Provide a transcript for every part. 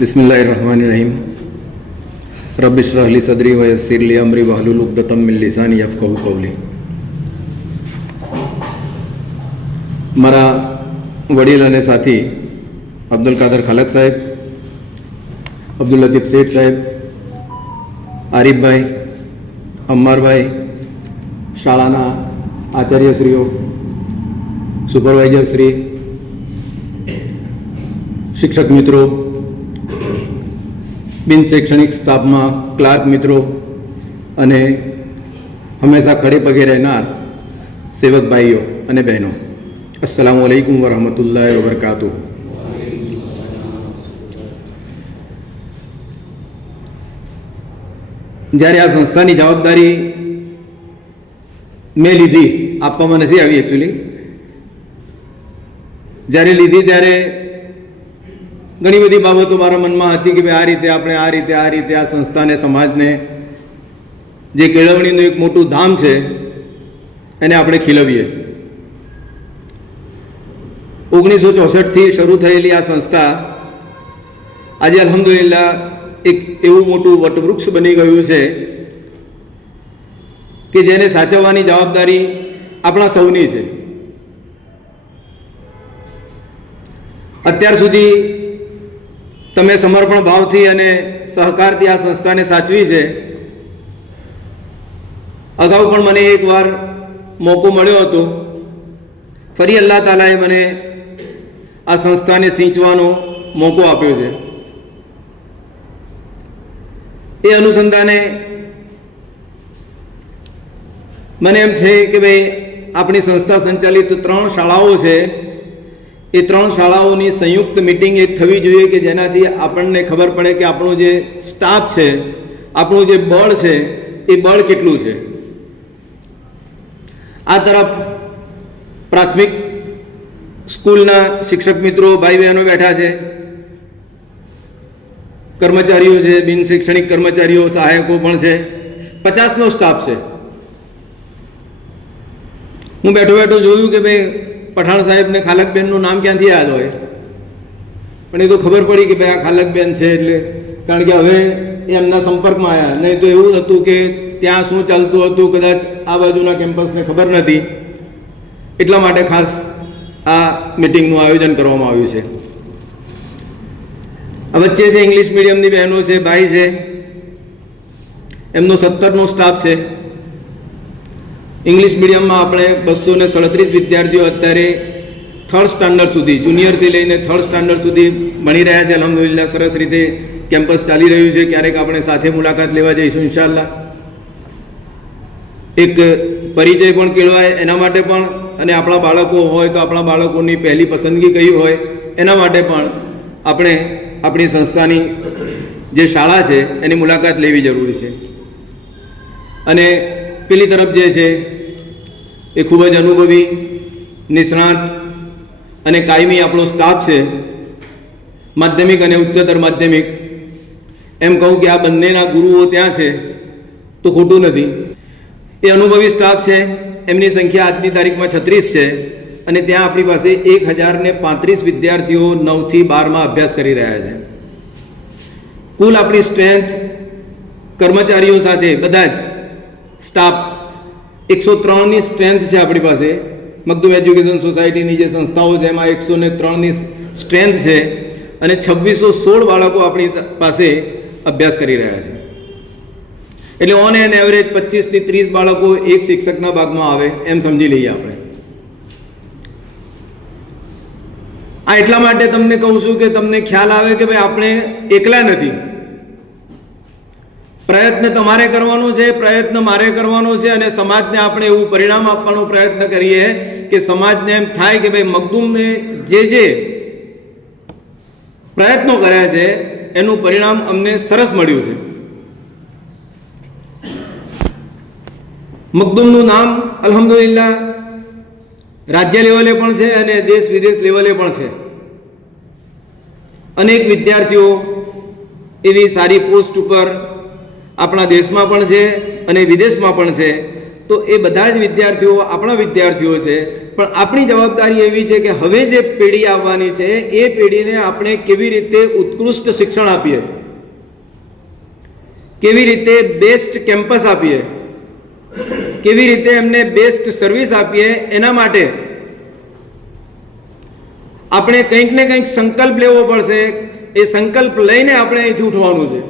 बिस्मिल्लाहिर्रहमानिर्रहीम। रब्बि इश्रह ली सदरी व यस्सिर ली अमरी वहलुल उक़दतम मिन लिसानी यफ़क़हू क़ौली। मारा वडील अने साथी अब्दुल कादर खलक साहेब, अब्दुल लतीफ़ सेठ साहेब, आरिफ भाई, अम्मार भाई, शाळाना आचार्यश्रीओ, सुपरवाइजर श्री, शिक्षक मित्रों, बिन शैक्षणिक स्टाफ में क्लार्क मित्रों अने हमेशा खड़े पगे रहनार सेवक भाईओ अने बहनों, अस्सलामु अलैकुम वरहमतुल्लाहि वबरकातुहू। જ્યારે આ સંસ્થાની જવાબદારી મેં લીધી, આપવામાં નથી આવી એકચ્યુઅલી, જ્યારે લીધી ત્યારે ઘણી બધી બાબતો મારા મનમાં હતી કે ભાઈ આ રીતે આપણે આ રીતે આ સંસ્થાને, સમાજને, જે કેળવણીનું એક મોટું ધામ છે એને આપણે ખીલવીએ। 1964થી શરૂ થયેલી આ સંસ્થા આજે અલ્હમ્દુલિલ્લાહ એક એવું મોટું વટવૃક્ષ બની ગયું છે કે જેને સાચવવાની જવાબદારી આપણા સૌની છે। અત્યાર સુધી તમે સમર્પણ ભાવથી અને સહકારથી આ સંસ્થાને સાચવી છે। અગાઉ પણ મને એકવાર મોકો મળ્યો હતો, ફરી અલ્લાહ તાલાએ મને આ સંસ્થાને સિંચવાનો મોકો આપ્યો છે। એ અનુસંધાને મને એમ છે કે ભાઈ આપણી સંસ્થા સંચાલિત 3 શાળાઓ છે, એ 3 શાળાઓની સંયુક્ત મીટિંગ એક થવી જોઈએ કે જેનાથી આપણને ખબર પડે કે આપણું જે સ્ટાફ છે, આપણું જે બળ છે એ બળ કેટલું છે। આ તરફ પ્રાથમિક સ્કૂલના શિક્ષક મિત્રો, ભાઈ બહેનો બેઠા છે, કર્મચારીઓ છે, બિન શૈક્ષણિક કર્મચારીઓ, સહાયકો પણ છે, 50નો સ્ટાફ છે। હું બેઠો બેઠો જોયું કે ભાઈ પઠાણ સાહેબને ખાલકબેનનું નામ ક્યાંથી યાદ હોય, પણ એ તો ખબર પડી કે ભાઈ આ ખાલકબેન છે એટલે, કારણ કે હવે એમના સંપર્કમાં આવ્યા, નહીં તો એવું હતું કે ત્યાં શું ચાલતું હતું કદાચ આ બાજુના કેમ્પસને ખબર નથી, એટલા માટે ખાસ આ મિટિંગનું આયોજન કરવામાં આવ્યું છે। આ વચ્ચે છે ઇંગ્લિશ મીડિયમની બહેનો છે, ભાઈ છે, એમનો 17નો સ્ટાફ છે। ઇંગ્લિશ મીડિયમમાં આપણે 237 વિદ્યાર્થીઓ અત્યારે 3rd સ્ટાન્ડર્ડ સુધી, જુનિયરથી લઈને 3rd સ્ટાન્ડર્ડ સુધી ભણી રહ્યા છે। અલ્હમ્દુલિલ્લાહ સરસ રીતે કેમ્પસ ચાલી રહ્યું છે। ક્યારેક આપણે સાથે મુલાકાત લેવા જઈશું ઇન્શાઅલ્લાહ। એક પરિચય પણ કેળવાય એના માટે પણ, અને આપણા બાળકો હોય તો આપણા બાળકોની પહેલી પસંદગી કઈ હોય એના માટે પણ આપણે આપણી સંસ્થાની જે શાળા છે એની મુલાકાત લેવી જરૂરી છે। અને પેલી તરફ જે છે એ ખૂબ જ અનુભવી, નિષ્ણાત અને કાયમી આપણો સ્ટાફ છે, માધ્યમિક અને ઉચ્ચતર માધ્યમિક, એમ કહું કે આ બંનેના ગુરુઓ ત્યાં છે તો ખોટું નથી। એ અનુભવી સ્ટાફ છે, એમની સંખ્યા આજની તારીખમાં 36 છે, અને ત્યાં આપણી પાસે 1035 વિદ્યાર્થીઓ 9થી 12માં અભ્યાસ કરી રહ્યા છે। કુલ આપણી સ્ટ્રેન્થ કર્મચારીઓ સાથે બધા જ સ્ટાફ 103ની સ્ટ્રેન્થ છે આપણી પાસે। મખદૂમ એજ્યુકેશન સોસાયટીની જે સંસ્થાઓ છે એમાં 103ની સ્ટ્રેન્થ છે, અને 2616 બાળકો આપણી પાસે અભ્યાસ કરી રહ્યા છે। એટલે ઓન એન એવરેજ 25થી 30 બાળકો એક શિક્ષકના ભાગમાં આવે એમ સમજી લઈએ આપણે। આ એટલા માટે તમને કહું છું કે તમને ખ્યાલ આવે કે ભાઈ આપણે એકલા નથી। પ્રયત્ન તમારે કરવાનો છે, પ્રયત્ન મારે કરવાનો છે, અને સમાજને આપણે એવું પરિણામ આપવાનો પ્રયત્ન કરીએ કે સમાજને એમ થાય કે ભાઈ મખદૂમને જે પ્રયત્નો કર્યા છે એનું પરિણામ અમને સરસ મળ્યું છે। મખદૂમનું નામ અલ્હમ્દુલિલ્લાહ રાજ્ય લેવલે પણ છે અને દેશ વિદેશ લેવલે પણ છે। અનેક વિદ્યાર્થીઓ એવી સારી પોસ્ટ ઉપર આપણા દેશમાં પણ છે અને વિદેશમાં પણ છે। તો એ બધા જ વિદ્યાર્થીઓ આપણા વિદ્યાર્થીઓ છે, પણ આપણી જવાબદારી એવી છે કે હવે જે પેઢી આવવાની છે એ પેઢીને આપણે કેવી રીતે ઉત્કૃષ્ટ શિક્ષણ આપીએ, કેવી રીતે બેસ્ટ કેમ્પસ આપીએ, કેવી રીતે એમને બેસ્ટ સર્વિસ આપીએ, એના માટે આપણે કંઈક ને કંઈક સંકલ્પ લેવો પડશે. એ સંકલ્પ લઈને આપણે અહીંથી ઉઠવાનું છે.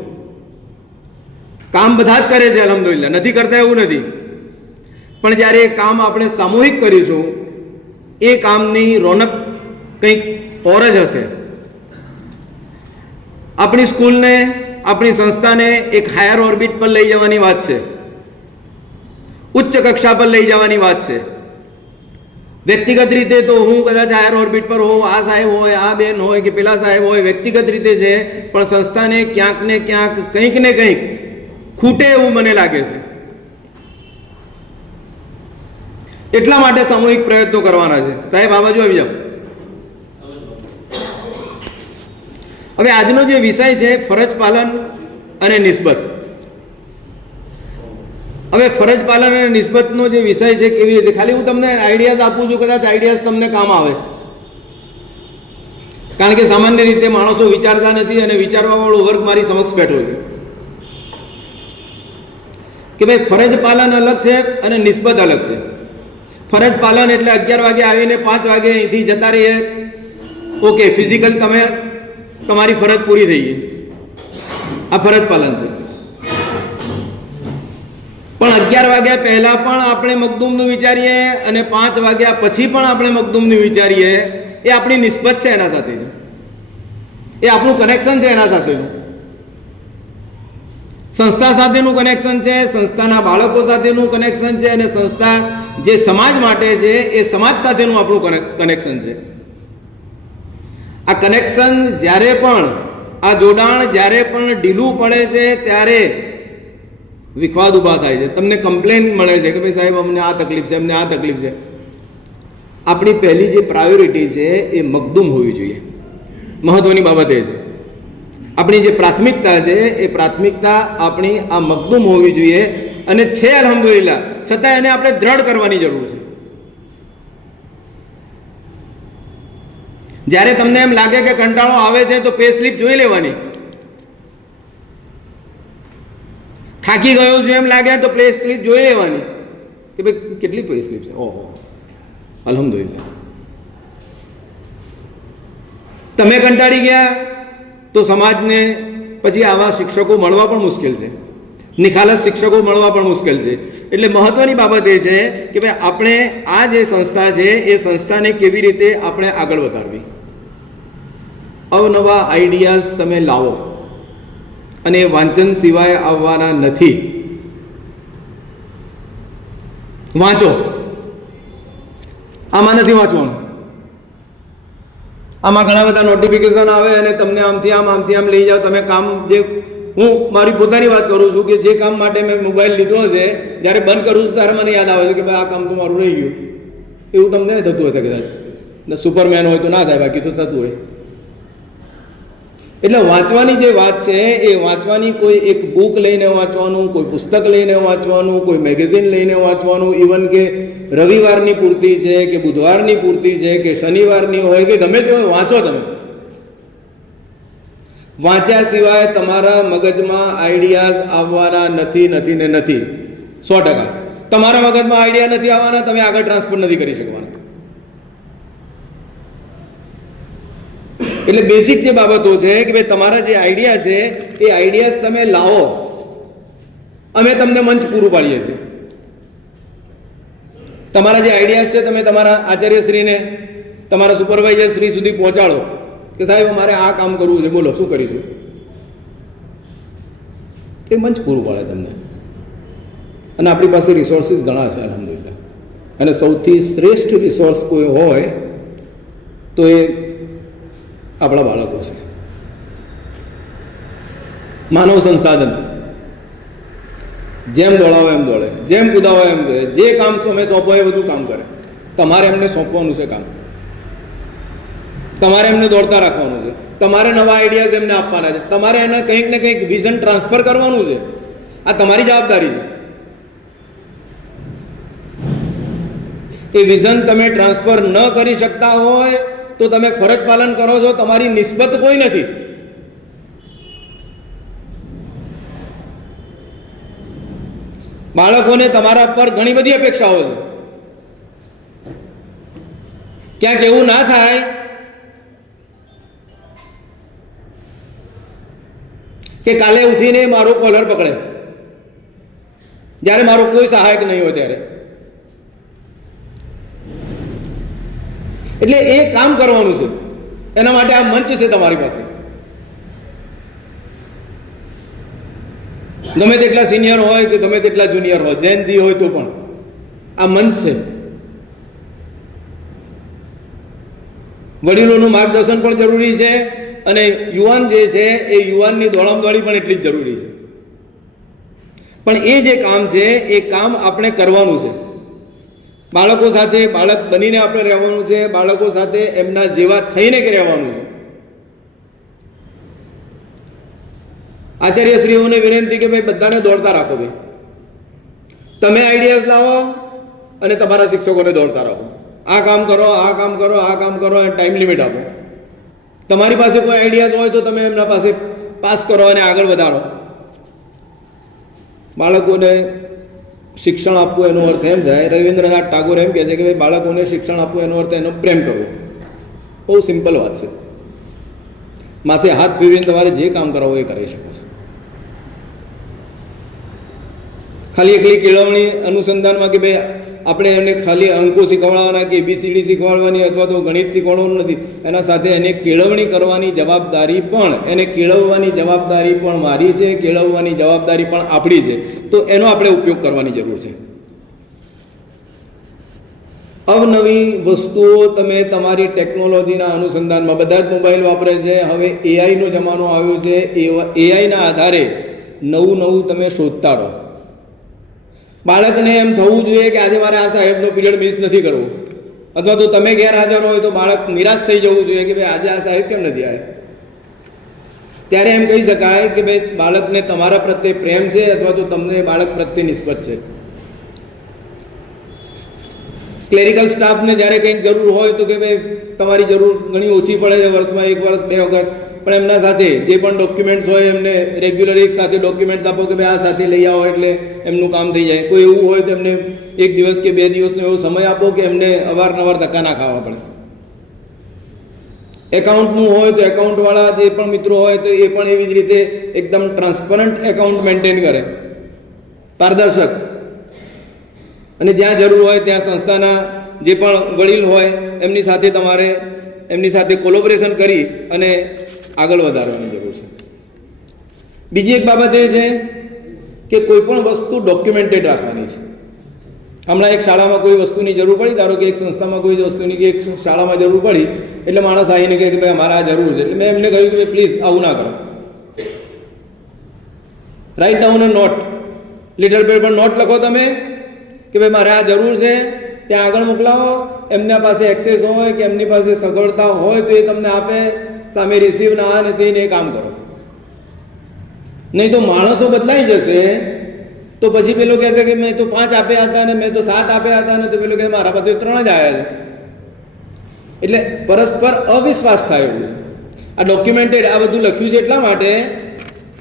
કામ બધા જ કરે છે અલ્હમ્દુલિલ્લાહ, નથી કરતા એવું નથી, પણ જ્યારે એ કામ આપણે સામૂહિક કરીશું એ કામની રોનક કંઈક ઓર જ હશે. આપણી સ્કૂલને, આપણી સંસ્થાને એક હાયર ઓર્બિટ પર લઈ જવાની વાત છે, ઉચ્ચ કક્ષા પર લઈ જવાની વાત છે. વ્યક્તિગત રીતે તો હું કદાચ હાયર ઓર્બિટ પર હોઉં, આ સાહેબ હોય, આ બેન હોય કે પેલા સાહેબ હોય, વ્યક્તિગત રીતે છે, પણ સંસ્થાને ક્યાંક ને ક્યાંક કંઈક ને કંઈક ખૂટે એવું મને લાગે છે. એટલા માટે સામૂહિક પ્રયત્નો કરવાના છે. સાહેબ આ બાજુ આવી જાઓ. હવે આજનો જે વિષય છે ફરજ પાલન અને નિસ્બત. હવે ફરજ પાલન અને નિસ્બતનો જે વિષય છે કેવી રીતે, ખાલી હું તમને આઈડિયાઝ આપું છું, કદાચ આઈડિયાઝ તમને કામ આવે, કારણ કે સામાન્ય રીતે માણસો વિચારતા નથી અને વિચારવાવાળો વર્ગ મારી સમક્ષ બેઠો છે કે ભાઈ ફરજ પાલન અલગ છે અને નિસ્બત અલગ છે. ફરજ પાલન એટલે 11 વાગે આવીને 5 વાગે અહીંથી જતા રહીએ, ઓકે, ફિઝિકલ તમે તમારી ફરજ પૂરી થઈ ગઈ, આ ફરજ પાલન છે. પણ 11 વાગ્યા પહેલા પણ આપણે મખદૂમનું વિચારીએ અને 5 વાગ્યા પછી પણ આપણે મખદૂમનું વિચારીએ, એ આપણી નિસ્બત છે એના સાથેની, એ આપણું કનેક્શન છે એના સાથેનું, સંસ્થા સાથેનું કનેક્શન છે, સંસ્થાના બાળકો સાથેનું કનેક્શન છે, અને સંસ્થા જે સમાજ માટે છે એ સમાજ સાથેનું આપણું કનેક્શન છે. આ કનેક્શન જ્યારે પણ, આ જોડાણ જ્યારે પણ ઢીલું પડે છે ત્યારે વિખવાદ ઊભા થાય છે. તમને કમ્પ્લેન મળે છે કે ભાઈ સાહેબ અમને આ તકલીફ છે, અમને આ તકલીફ છે. આપણી પહેલી જે પ્રાયોરિટી છે એ મખદૂમ હોવી જોઈએ. મહત્વની બાબત એ છે, આપણી જે પ્રાથમિકતા છે એ પ્રાથમિકતા આપણી આ મખદૂમ હોવી જોઈએ, અને છે અલ્હમ્દુલિલ્લાહ, છતાં એને આપણે દ્રઢ કરવાની જરૂર છે. જ્યારે તમને એમ લાગે કે કંટાળો આવે છે તો પે સ્લિપ જોઈ લેવાની. થાકી ગયો છું એમ લાગે તો પે સ્લિપ જોઈ લેવાની કે ભાઈ કેટલી પે સ્લિપ છે, ઓહો અલ્હમ્દુલિલ્લાહ. તમે કંટાળી ગયા તો સમાજને પછી આવા શિક્ષકો મળવા પણ મુશ્કેલ છે, નિખાલસ શિક્ષકો મળવા પણ મુશ્કેલ છે. એટલે મહત્વની બાબત એ છે કે ભાઈ આપણે આ જે સંસ્થા છે એ સંસ્થાને કેવી રીતે આપણે આગળ વધારવી. અવનવા આઈડિયાઝ તમે લાવો, અને એ વાંચન સિવાય આવવાના નથી. વાંચો, આમાં નથી વાંચવાનું. આમાં ઘણા બધા નોટિફિકેશન આવે અને તમને આમથી આમ લઈ જાઓ. તમે કામ જે, હું મારી પોતાની વાત કરું છું કે જે કામ માટે મેં મોબાઈલ લીધો છે, જ્યારે બંધ કરું છું ત્યારે મને યાદ આવે છે કે ભાઈ આ કામ તો મારું રહી ગયું. એવું તમને થતું હશે કદાચ, સુપરમેન હોય તો ના થાય, બાકી તો થતું હોય. એટલે વાંચવાની જે વાત છે એ વાંચવાની, કોઈ એક બુક લઈને વાંચવાનું, કોઈ પુસ્તક લઈને વાંચવાનું, કોઈ મેગેઝિન લઈને વાંચવાનું, ઇવન કે રવિવારની પૂર્તિ છે કે બુધવારની પૂર્તિ છે કે શનિવારની હોય કે ગમે તે હોય, વાંચો. તમે વાંચ્યા સિવાય તમારા મગજમાં આઈડિયાઝ આવવાના નથી, નથી ને નથી. 100%. તમારા મગજમાં આઈડિયા નથી આવવાના, તમે આગળ ટ્રાન્સફર નથી કરી શકવાના. એટલે બેઝિક જે બાબતો છે કે ભાઈ તમારા જે આઈડિયા છે એ આઈડિયાઝ તમે લાવો. અમે તમને મંચ પૂરું પાડીએ છીએ. તમારા જે આઈડિયાઝ છે તમે તમારા આચાર્યશ્રીને, તમારા સુપરવાઇઝર શ્રી સુધી પહોંચાડો કે સાહેબ અમારે આ કામ કરવું છે, બોલો શું કરીશું. એ મંચ પૂરું પાડે તમને. અને આપણી પાસે રિસોર્સિસ ઘણા છે અલ્હમ્દુલિલ્લાહ, અને સૌથી શ્રેષ્ઠ રિસોર્સ કોઈ હોય તો એ આપણા બાળકો છે. માનવ સંસાધન જેમ દોડાવો એમ દોડે, જેમ કુદાવો એમ કરે, જે કામ તમે સોંપો એ બધું કામ કરે. તમારે એમને સોંપવાનું છે કામ, તમારે એમને દોડતા રાખવાનું છે, તમારે નવા આઈડિયાઝ એમને આપવાના છે, તમારે એને કંઈક ને કંઈક વિઝન ટ્રાન્સફર કરવાનું છે. આ તમારી જવાબદારી છે. એ વિઝન તમે ટ્રાન્સફર ન કરી શકતા હોય તો તમે ફરજ પાલન કરો છો, તમારી નિસ્બત કોઈ નથી. બાળકોને તમારા પર ઘણી બધી અપેક્ષાઓ છે. ક્યાંક એવું ના થાય કે કાલે ઉઠીને મારો કોલર પકડે જ્યારે મારો કોઈ સહાયક નહીં હોય ત્યારે. એટલે એ કામ કરવાનું છે, એના માટે આ મંચ છે તમારી પાસે. ગમે તેટલા સિનિયર હોય કે ગમે તેટલા જુનિયર હોય, જેન જી હોય તો પણ આ મંચ છે. વડીલોનું માર્ગદર્શન પણ જરૂરી છે અને યુવાન જે છે એ યુવાનની દોડમદોડી પણ એટલી જ જરૂરી છે. પણ એ જે કામ છે એ કામ આપણે કરવાનું છે. બાળકો સાથે બાળક બનીને આપણે રહેવાનું છે, બાળકો સાથે એમના જેવા થઈને કે રહેવાનું છે. આચાર્યશ્રીઓને વિનંતી કે ભાઈ બધાને દોડતા રાખો. ભાઈ તમે આઈડિયાઝ લાવો અને તમારા શિક્ષકોને દોડતા રાખો. આ કામ કરો, આ કામ કરો, આ કામ કરો અને ટાઈમ લિમિટ આપો. તમારી પાસે કોઈ આઈડિયાઝ હોય તો તમે એમના પાસે પાસ કરો અને આગળ વધારો. બાળકોને શિક્ષણ આપવું એનો અર્થ એમ થાય, રવિન્દ્રનાથ ટાગોર એમ કહે છે કે ભાઈ બાળકોને શિક્ષણ આપવું એનો અર્થ એનો પ્રેમ કરવો. બહુ સિમ્પલ વાત છે. માથે હાથ ફેરવીને તમારે જે કામ કરાવવું એ કરી શકો છો. ખાલી એકલી કેળવણી અનુસંધાનમાં કે ભાઈ આપણે એમને ખાલી અંકો શીખવાડવાના કે એબીસીડી શીખવાડવાની અથવા તો ગણિત શીખવાડવાનું નથી. એના સાથે એને કેળવણી કરવાની જવાબદારી પણ, એને કેળવવાની જવાબદારી પણ મારી છે, કેળવવાની જવાબદારી પણ આપણી છે. તો એનો આપણે ઉપયોગ કરવાની જરૂર છે. અવનવી વસ્તુઓ તમે તમારી ટેકનોલોજીના અનુસંધાનમાં, બધા જ મોબાઈલ વાપરે છે, હવે એઆઈનો જમાનો આવ્યો છે. એઆઈના આધારે નવું નવું તમે શોધતા રહો. બાળકને એમ થવું જોઈએ કે આજે મારે આ સાહેબનો પીરિયડ મિસ નથી કરવો, અથવા તો તમે ગેરહાજર હોય તો બાળક નિરાશ થઈ જવું જોઈએ કે ભાઈ આજે આ સાહેબ કેમ નથી આવ્યા. ત્યારે એમ કહી શકાય કે ભાઈ બાળકને તમારા પ્રત્યે પ્રેમ છે અથવા તો તમને બાળક પ્રત્યે નિસ્બત છે. ક્લેરિકલ સ્ટાફને જ્યારે કંઈક જરૂર હોય તો કે ભાઈ તમારી જરૂર ઘણી ઓછી પડે છે, વર્ષમાં એક વખત બે વખત, પણ એમના સાથે જે પણ ડોક્યુમેન્ટ્સ હોય એમને રેગ્યુલર એક સાથે ડોક્યુમેન્ટ્સ આપો કે ભાઈ આ સાથે લઈ આવો એટલે એમનું કામ થઈ જાય. કોઈ એવું હોય તો એમને એક દિવસ કે બે દિવસનો એવો સમય આપો કે એમને અવારનવાર ધક્કા ના ખાવા પડે. એકાઉન્ટનું હોય તો એકાઉન્ટવાળા જે પણ મિત્રો હોય તો એ પણ એવી જ રીતે એકદમ ટ્રાન્સપરન્ટ એકાઉન્ટ મેન્ટેન કરે, પારદર્શક. અને જ્યાં જરૂર હોય ત્યાં સંસ્થાના જે પણ વડીલ હોય એમની સાથે તમારે એમની સાથે કોલોબરેશન કરી અને આગળ વધારવાની જરૂર છે. બીજી એક બાબત એ છે કે કોઈ પણ વસ્તુ ડોક્યુમેન્ટેડ રાખવાની છે. હમણાં એક શાળામાં કોઈ વસ્તુની જરૂર પડી, ધારો કે એક સંસ્થામાં કોઈ વસ્તુની કે એક શાળામાં જરૂર પડી, એટલે માણસ આવીને કહે કે ભાઈ અમારે આ જરૂર છે. એટલે મેં એમને કહ્યું કે ભાઈ પ્લીઝ આવું ના કરો. Write down a note, letter pad પર નોટ લખો તમે કે ભાઈ મારે આ જરૂર છે, ત્યાં આગળ મોકલાવો. એમના પાસે એક્સેસ હોય કે એમની પાસે સગવડતા હોય તો એ તમને આપે, સામે રિસીવ ના આવે થઈને એ કામ કરો. નહીં તો માણસો બદલાઈ જશે તો પછી પેલો કહે છે કે મેં તો 5 આપ્યા હતા ને મેં તો 7 આપ્યા હતા ને તો પેલો કહે મારા પાસે 3 જ આવ્યા છે. એટલે પરસ્પર અવિશ્વાસ થાય એવું. આ ડોક્યુમેન્ટેડ આ બધું લખ્યું છે એટલા માટે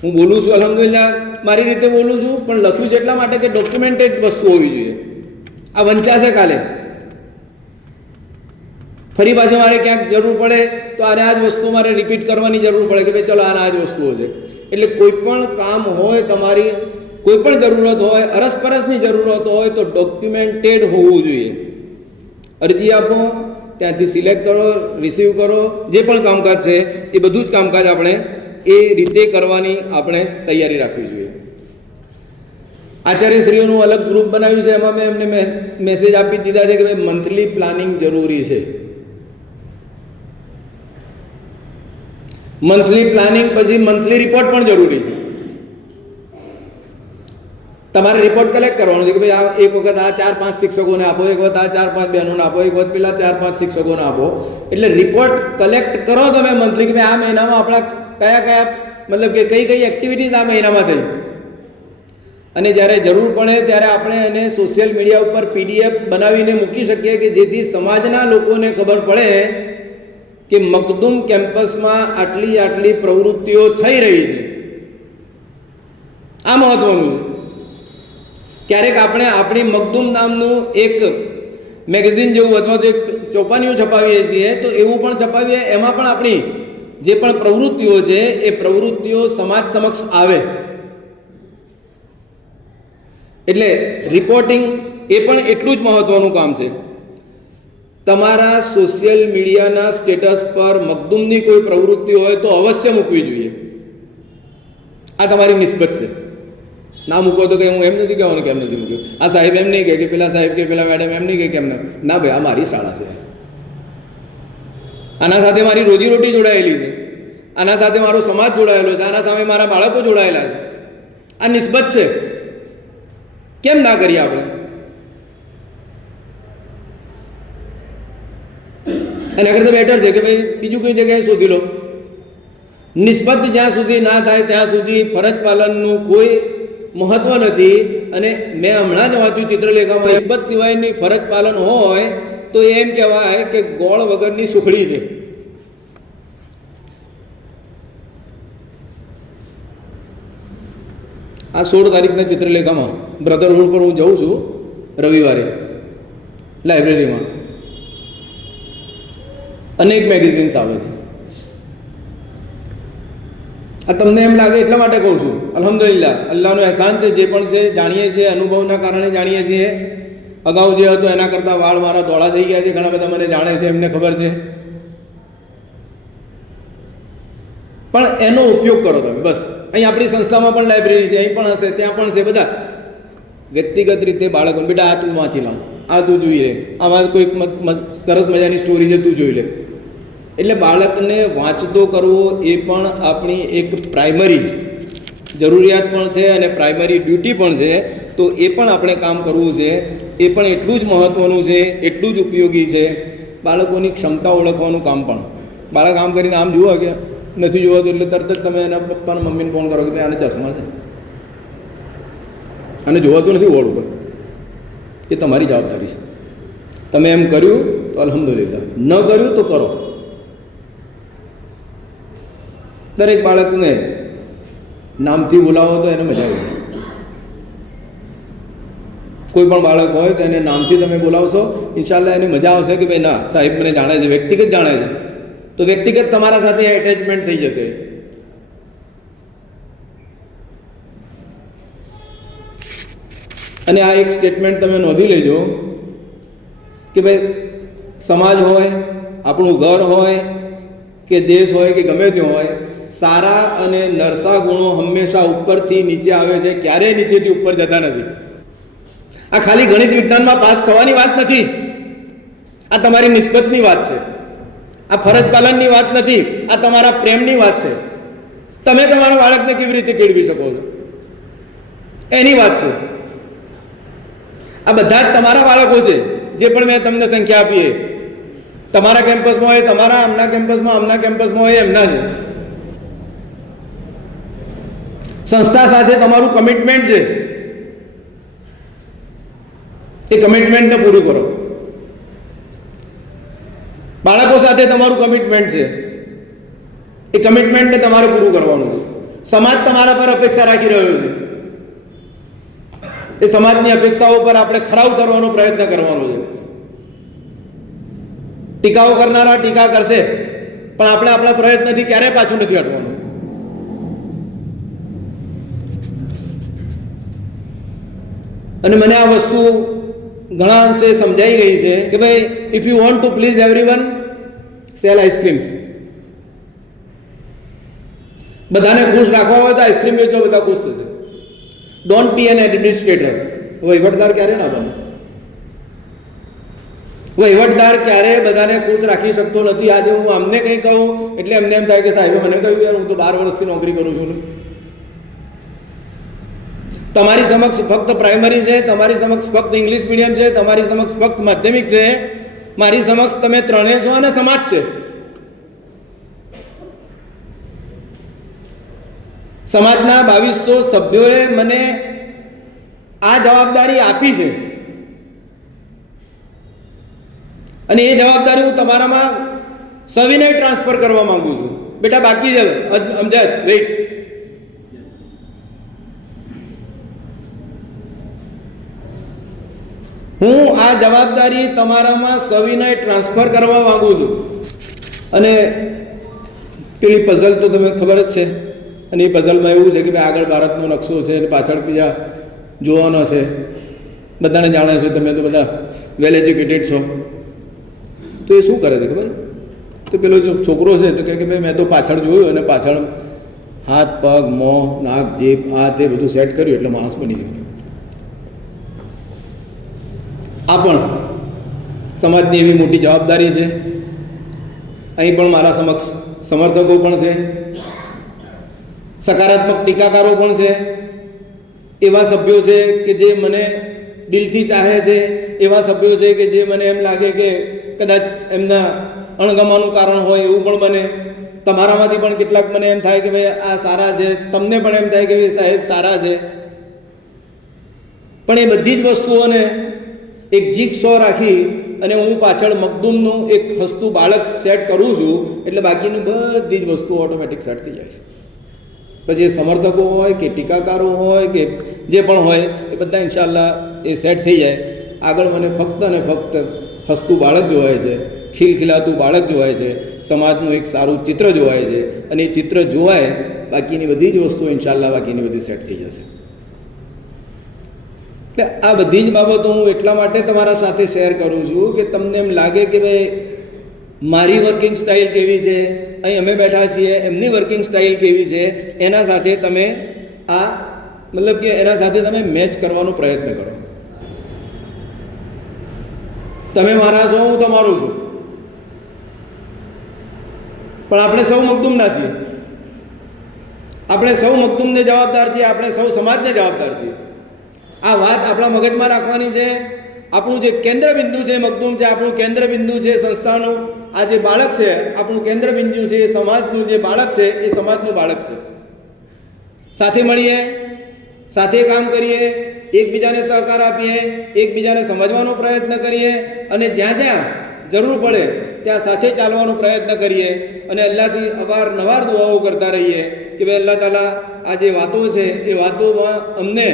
હું બોલું છું, અલ્હમ્દુલિલ્લાહ મારી રીતે બોલું છું, પણ લખ્યું છે એટલા માટે કે ડોક્યુમેન્ટેડ વસ્તુ હોવી જોઈએ. આ વંચાશે કાલે, ફરી પાછું મારે ક્યાંક જરૂર પડે તો આને આ જ વસ્તુ મારે રિપીટ કરવાની જરૂર પડે કે ભાઈ ચલો આના આ જ વસ્તુઓ છે. એટલે કોઈ પણ કામ હોય, તમારી કોઈ પણ જરૂરત હોય, અરસપરસની જરૂરત હોય તો ડોક્યુમેન્ટેડ હોવું જોઈએ. અરજી આપો, ત્યાંથી સિલેક્ટ કરો, રિસીવ કરો, જે પણ કામકાજ છે એ બધું જ કામકાજ આપણે એ રીતે કરવાની આપણે તૈયારી રાખવી જોઈએ. આચાર્યશ્રીઓનું અલગ ગ્રુપ બનાવ્યું છે, એમાં મેં એમને મેસેજ આપી દીધા છે કે ભાઈ મંથલી પ્લાનિંગ જરૂરી છે. મંથલી પ્લાનિંગ પછી મંથલી રિપોર્ટ પણ જરૂરી છે. તમારે રિપોર્ટ કલેક્ટ કરવાનો છે કે ભાઈ આ એક વખત આ 4-5 શિક્ષકોને આપો, એક વખત આ 4-5 બહેનોને આપો, એક વખત પેલા 4-5 શિક્ષકોને આપો. એટલે રિપોર્ટ કલેક્ટ કરો તમે મંથલી કે ભાઈ આ મહિનામાં આપણા કયા કયા મતલબ કે કઈ કઈ એક્ટિવિટીઝ આ મહિનામાં થઈ. અને જ્યારે જરૂર પડે ત્યારે આપણે એને સોશિયલ મીડિયા ઉપર PDF બનાવીને મૂકી શકીએ કે જેથી સમાજના લોકોને ખબર પડે કે મખદુમ કેમ્પસમાં આટલી પ્રવૃત્તિઓ થઈ રહી છે. આ મહત્વનું છે. ક્યારેક આપણે આપણી મખદુમ નામનું એક મેગેઝિન જેવું અથવા તો એક ચોપાનીઓ છપાવીએ છીએ તો એવું પણ છપાવીએ, એમાં પણ આપણી જે પણ પ્રવૃત્તિઓ છે એ પ્રવૃત્તિઓ સમાજ સમક્ષ આવે. એટલે રિપોર્ટિંગ એ પણ એટલું જ મહત્વનું કામ છે. તમારા સોશિયલ મીડિયાના સ્ટેટસ પર મખદુમની કોઈ પ્રવૃત્તિ હોય તો અવશ્ય મૂકવી જોઈએ. આ તમારી નિસ્બત છે. ના મૂકો તો કે હું એમ નથી કહેવાનું કેમ નથી મૂક્યું, આ સાહેબ એમ નહીં કહે કે પેલા સાહેબ કે પેલા મેડમ એમ નહીં કહે કેમ ના ભાઈ, આ મારી શાળા છે, આના સાથે મારી રોજીરોટી જોડાયેલી છે, આના સાથે મારો સમાજ જોડાયેલો છે, આના સામે મારા બાળકો જોડાયેલા છે. આ નિસ્બત છે. કેમ ના કરીએ આપણે? એના કરતાં બેટર છે કે ભાઈ બીજું કોઈ જગ્યાએ શોધી લો. નિસ્બત જ્યાં સુધી ના થાય ત્યાં સુધી ફરજ પાલનનું કોઈ મહત્વ નથી. અને મેં હમણાં જ વાંચ્યું ચિત્રલેખામાં, નિસ્બત સિવાયની ફરજ પાલન હોય તો એમ કહેવાય કે ગોળ વગરની સુખડી છે. આ 16 તારીખના ચિત્રલેખામાં બ્રધરહુડ પર હું જઉં છું રવિવારે લાઇબ્રેરીમાં. અનેક મેગેઝિન્સ આવે છે. આ તમને એમ લાગે એટલા માટે કહું છું. અલ્હમ્દુલિલ્લાહ, અલ્લાહનો અહેસાન છે. જે પણ છે જાણીએ છીએ, અનુભવના કારણે જાણીએ છીએ. અગાઉ જે હતો એના કરતાં વાળ મારા ધોળા થઈ ગયા છે. ઘણા બધા મને જાણે છે, એમને ખબર છે. પણ એનો ઉપયોગ કરો તમે, બસ. અહીં આપણી સંસ્થામાં પણ લાઇબ્રેરી છે, અહીં પણ હશે, ત્યાં પણ છે. બધા વ્યક્તિગત રીતે બાળકોને, બેટા આ તું વાંચી લા, આ તું જોઈ લે, આમાં કોઈક સરસ મજાની સ્ટોરી છે, તું જોઈ લે. એટલે બાળકને વાંચતો કરવો એ પણ આપણી એક પ્રાઇમરી જરૂરિયાત પણ છે અને પ્રાઇમરી ડ્યુટી પણ છે. તો એ પણ આપણે કામ કરવું છે. એ પણ એટલું જ મહત્ત્વનું છે, એટલું જ ઉપયોગી છે. બાળકોની ક્ષમતા ઓળખવાનું કામ પણ. બાળક આમ કરીને આમ જુઓ કે નથી જોવાતું એટલે તરત જ તમે એના પપ્પાને મમ્મીને ફોન કરો કે ભાઈ આને ચશ્મા છે, આને જોવાતું નથી વોર્ડ ઉપર. એ તમારી જવાબદારી છે. તમે એમ કર્યું તો અલ્હમ્દુલિલ્લાહ, ન કર્યું તો કરો. દરેક બાળકને નામથી બોલાવો તો એને મજા આવે. કોઈ પણ બાળક હોય તો એને નામથી તમે બોલાવશો, ઇન્શાલ્લાહ એને મજા આવશે કે ભાઈ ના, સાહેબ મને જાણે છે, વ્યક્તિગત જાણે છે. તો વ્યક્તિગત તમારા સાથે એટેચમેન્ટ થઈ જશે. અને આ એક સ્ટેટમેન્ટ તમે નોંધી લેજો કે ભાઈ સમાજ હોય, આપણું ઘર હોય કે દેશ હોય કે ગમે તે હોય, સારા અને નરસા ગુણો હંમેશા ઉપરથી નીચે આવે છે, ક્યારેય નીચેથી ઉપર જતા નથી. આ ખાલી ગણિત વિજ્ઞાનમાં પાસ થવાની વાત નથી. આ તમારી નિસ્બતની વાત છે. આ ફરજ પાલનની વાત નથી. આ તમારા પ્રેમની વાત છે. તમે તમારા બાળકને કેવી રીતે કેળવી શકો છો એની વાત છે. આ બધા જ તમારા બાળકો છે. જે પણ મેં તમને સંખ્યા આપી એ તમારા કેમ્પસમાં હોય, તમારા આમના કેમ્પસમાં હોય, એમના છે. સંસ્થા સાથે તમારું કમિટમેન્ટ છે. એ કમિટમેન્ટને પૂરું કરો. બાળકો સાથે તમારું કમિટમેન્ટ છે. એ કમિટમેન્ટને તમારે પૂરું કરવાનું છે. સમાજ તમારા પર અપેક્ષા રાખી રહ્યો છે. એ સમાજની અપેક્ષાઓ પર આપણે ખરા ઉતરવાનો પ્રયત્ન કરવાનો છે. ટીકાઓ કરનારા ટીકા કરશે, પણ આપણે આપણા પ્રયત્નથી ક્યારેય પાછું નથી હટવાનું. અને મને આ વસ્તુ ઘણા અંશે સમજાઈ ગઈ છે કે ભાઈ, if you want to please everyone, cell ice creams. બધાને ખુશ રાખવા હોય તો આઈસ્ક્રીમ વેચો, બધા ખુશ થશે. Don't be an administrator. વહીવટદાર ક્યારે ના બને. વહીવટદાર ક્યારે બધાને ખુશ રાખી શકતો નથી. આજે હું અમને કંઈ કહું એટલે એમને એમ થાય કે સાહેબે મને કહ્યું, યાર હું તો 12 વર્ષથી નોકરી કરું છું. તમારી સમક્ષ ફક્ત પ્રાઇમરી છે, તમારી સમક્ષ ફક્ત ઇંગ્લિશ મીડિયમ છે, તમારી સમક્ષ ફક્ત માધ્યમિક છે, મારી સમક્ષ તમે ત્રણેય છો અને સમાજ છે. સમાજના 2200 સભ્યોએ મને આ જવાબદારી આપી છે અને એ જવાબદારી હું તમારામાં સવિનય ટ્રાન્સફર કરવા માંગુ છું. બેટા બાકી છે અમજદ, વેઇટ. હું આ જવાબદારી તમારામાં સવિનય ટ્રાન્સફર કરવા માંગુ છું. અને પેલી પઝલ તો તમને ખબર જ છે, અને એ પઝલમાં એવું છે કે ભાઈ આગળ ભારતનો નકશો છે અને પાછળ બીજા જોવાનો છે. બધાને જાણે છે, તમે તો બધા વેલ એજ્યુકેટેડ છો. તો એ શું કરે છે ખબર? તો પેલો છોકરો છે તો કહે કે ભાઈ મેં તો પાછળ જોયું અને પાછળ હાથ, પગ, મોં, નાક, જીભ આ તે બધું સેટ કર્યું એટલે માણસ બની ગયો. આ પણ સમાજની એવી મોટી જવાબદારી છે. અહીં પણ મારા સમક્ષ સમર્થકો પણ છે, સકારાત્મક ટીકાકારો પણ છે, એવા સભ્યો છે કે જે મને દિલથી ચાહે છે, એવા સભ્યો છે કે જે મને એમ લાગે કે કદાચ એમના અણગમાનું કારણ હોય એવું પણ બને. તમારામાંથી પણ કેટલાક મને એમ થાય કે ભાઈ આ સારા છે, તમને પણ એમ થાય કે ભાઈ સાહેબ સારા છે. પણ એ બધી જ વસ્તુઓને એક જીગ સો રાખી અને હું પાછળ મખદૂમનું એક હસતું બાળક સેટ કરું છું એટલે બાકીની બધી જ વસ્તુઓ ઓટોમેટિક સેટ થઈ જાય છે. પછી એ સમર્થકો હોય કે ટીકાકારો હોય કે જે પણ હોય એ બધા ઇન્શાલ્લાહ એ સેટ થઈ જાય. આગળ મને ફક્ત અને ફક્ત હસતું બાળક જોવાય છે, ખીલખીલાતું બાળક જોવાય છે, સમાજનું એક સારું ચિત્ર જોવાય છે, અને એ ચિત્ર જોવાય બાકીની બધી જ વસ્તુઓ ઇન્શાલ્લાહ બાકીની બધી સેટ થઈ જશે. એટલે આ બધી જ બાબતો હું એટલા માટે તમારા સાથે શેર કરું છું કે તમને એમ લાગે કે ભાઈ મારી વર્કિંગ સ્ટાઇલ કેવી છે, અહીં અમે બેઠા છીએ એમની વર્કિંગ સ્ટાઇલ કેવી છે, એના સાથે તમે આ મતલબ કે એના સાથે તમે મેચ કરવાનો પ્રયત્ન કરો. તમે મારા છો, હું તમારું છું, પણ આપણે સૌ મખદૂમના છીએ. આપણે સૌ મખદૂમને જવાબદાર છીએ, આપણે સૌ સમાજને જવાબદાર છીએ. આ વાત આપણા મગજમાં રાખવાની છે. આપણું જે કેન્દ્ર બિંદુ છે મખદૂમ છે, આપણું કેન્દ્ર બિંદુ છે સંસ્થાનું. આ જે બાળક છે આપણું કેન્દ્ર બિંદુ છે, એ સમાજનું જે બાળક છે એ સમાજનું બાળક છે. સાથે મળીએ, સાથે કામ કરીએ, એકબીજાને સહકાર આપીએ, એકબીજાને સમજવાનો પ્રયત્ન કરીએ, અને જ્યાં જ્યાં જરૂર પડે ત્યાં સાથે ચાલવાનો પ્રયત્ન કરીએ, અને અલ્લાહથી અવારનવાર દુઆઓ કરતા રહીએ કે ભાઈ અલ્લાહ તાલા આ જે વાતો છે એ વાતોમાં અમને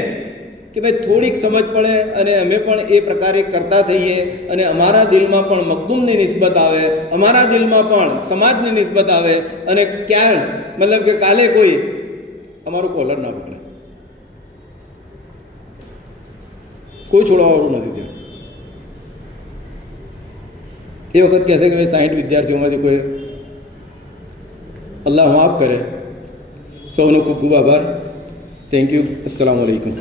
કે ભાઈ થોડીક સમજ પડે અને અમે પણ એ પ્રકારે કરતા થઈએ, અને અમારા દિલમાં પણ મખદૂમની નિસ્બત આવે, અમારા દિલમાં પણ સમાજની નિસ્બત આવે, અને ક્યાં મતલબ કે કાલે કોઈ અમારું કોલર ના પકડે. કોઈ છોડવાવાળું નથી ત્યાં. એ વખત કહેશે કે ભાઈ 60 વિદ્યાર્થીઓમાંથી કોઈ અલ્લાહ માફ કરે. સૌનો ખૂબ ખૂબ આભાર. Thank you. અસ્સલામુ અલૈકુમ.